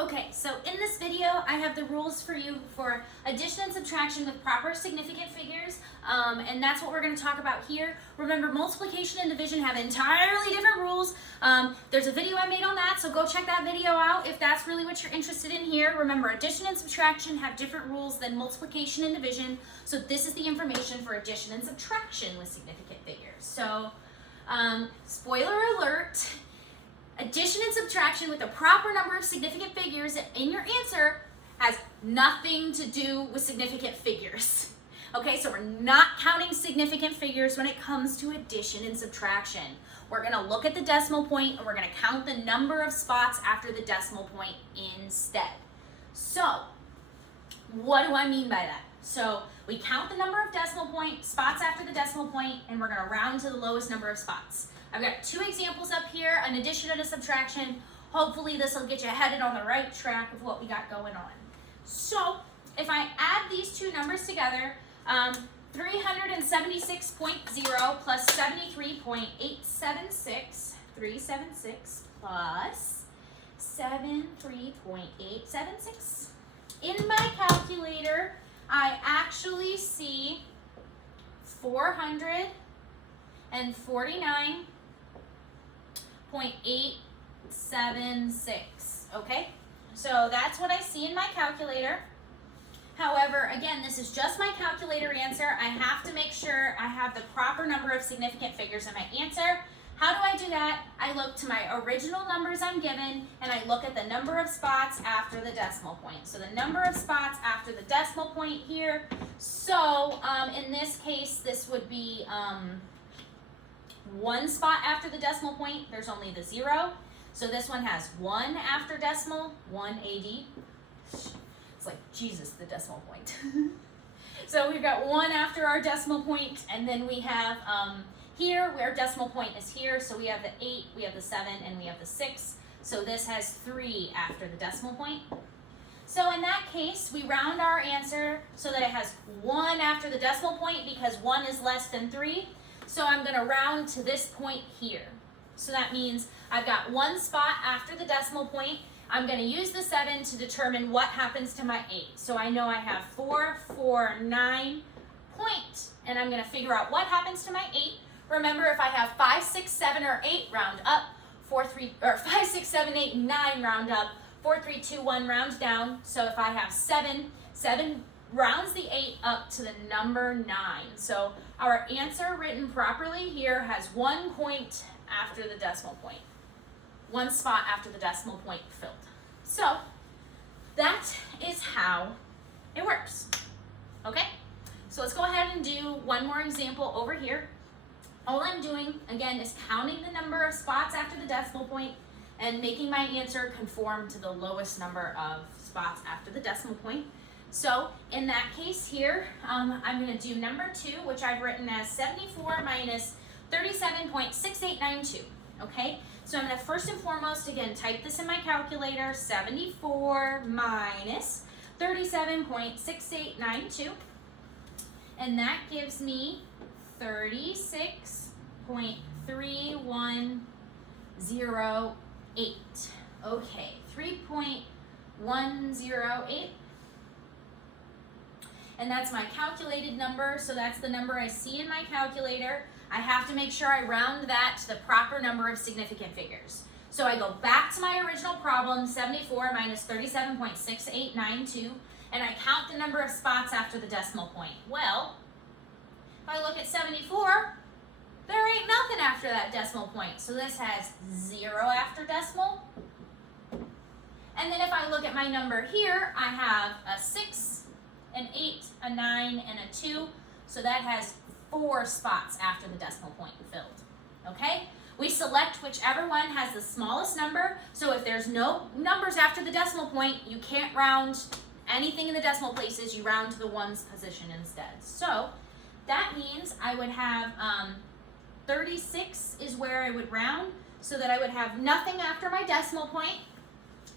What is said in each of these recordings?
Okay, so in this video, I have the rules for you for addition and subtraction with proper significant figures, and that's what we're going to talk about here. Remember, multiplication and division have entirely different rules. There's a video I made on that, so go check that video out if that's really what you're interested in here. Remember, addition and subtraction have different rules than multiplication and division, so this is the information for addition and subtraction with significant figures. So, spoiler alert. Addition and subtraction with the proper number of significant figures in your answer has nothing to do with significant figures. Okay, so we're not counting significant figures when it comes to addition and subtraction. We're gonna look at the decimal point and we're gonna count the number of spots after the decimal point instead. So, what do I mean by that? So, we count the number of decimal point spots after the decimal point and we're gonna round to the lowest number of spots. I've got two examples up here, an addition and a subtraction. Hopefully this will get you headed on the right track of what we got going on. So if I add these two numbers together, 376.0 plus 73.876, 376 plus 73.876. In my calculator, I actually see 449.876, okay? So that's what I see in my calculator. However, again, this is just my calculator answer. I have to make sure I have the proper number of significant figures in my answer. How do I do that? I look to my original numbers I'm given, and I look at the number of spots after the decimal point. So the number of spots after the decimal point here. So in this case, this would be one spot after the decimal point. There's only the 0. So this one has 1 after decimal, 1 AD. It's like, Jesus, the decimal point. So we've got 1 after our decimal point, and then we have here, where decimal point is here, so we have the 8, we have the 7, and we have the 6. So this has 3 after the decimal point. So in that case, we round our answer so that it has 1 after the decimal point because 1 is less than 3. So I'm going to round to this point here. So that means I've got 1 spot after the decimal point. I'm going to use the 7 to determine what happens to my 8. So I know I have 449 point, and I'm going to figure out what happens to my 8. Remember, if I have 5, 6, 7, or 8, round up. 5, 6, 7, 8, 9, round up. 4, 3, 2, 1, round down. So if I have 7, 7 rounds the 8 up to the number 9. So our answer written properly here has 1 point after the decimal point. 1 spot after the decimal point filled. So that is how it works. Okay? So let's go ahead and do one more example over here. All I'm doing, again, is counting the number of spots after the decimal point and making my answer conform to the lowest number of spots after the decimal point. So in that case here, I'm going to do number 2, which I've written as 74 minus 37.6892. Okay, so I'm going to first and foremost, again, type this in my calculator, 74 minus 37.6892. And that gives me 36.3108. Okay, 3.108. And that's my calculated number, so that's the number I see in my calculator. I have to make sure I round that to the proper number of significant figures. So I go back to my original problem, 74 minus 37.6892, and I count the number of spots after the decimal point. Well, if I look at 74, there ain't nothing after that decimal point. So this has 0 after decimal. And then if I look at my number here, I have a 6, an 8, a 9, and a 2. So that has 4 spots after the decimal point filled. Okay? We select whichever one has the smallest number. So if there's no numbers after the decimal point, you can't round anything in the decimal places. You round to the 1's position instead. So that means I would have 36 is where I would round, so that I would have nothing after my decimal point.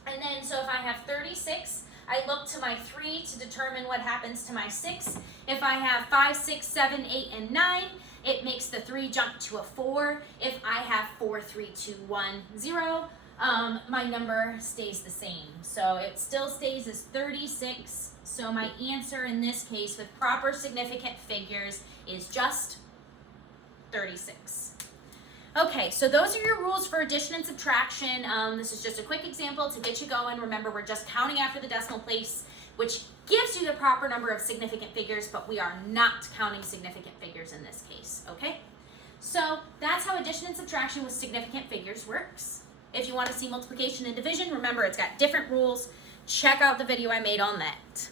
And then, so if I have 36, I look to my 3 to determine what happens to my 6. If I have 5, 6, 7, 8, and 9, it makes the 3 jump to a 4. If I have 4, 3, 2, 1, 0, my number stays the same. So it still stays as 36. So my answer in this case with proper significant figures is just 36. Okay, so those are your rules for addition and subtraction. This is just a quick example to get you going. Remember, we're just counting after the decimal place, which gives you the proper number of significant figures, but we are not counting significant figures in this case, okay? So that's how addition and subtraction with significant figures works. If you want to see multiplication and division, remember it's got different rules. Check out the video I made on that.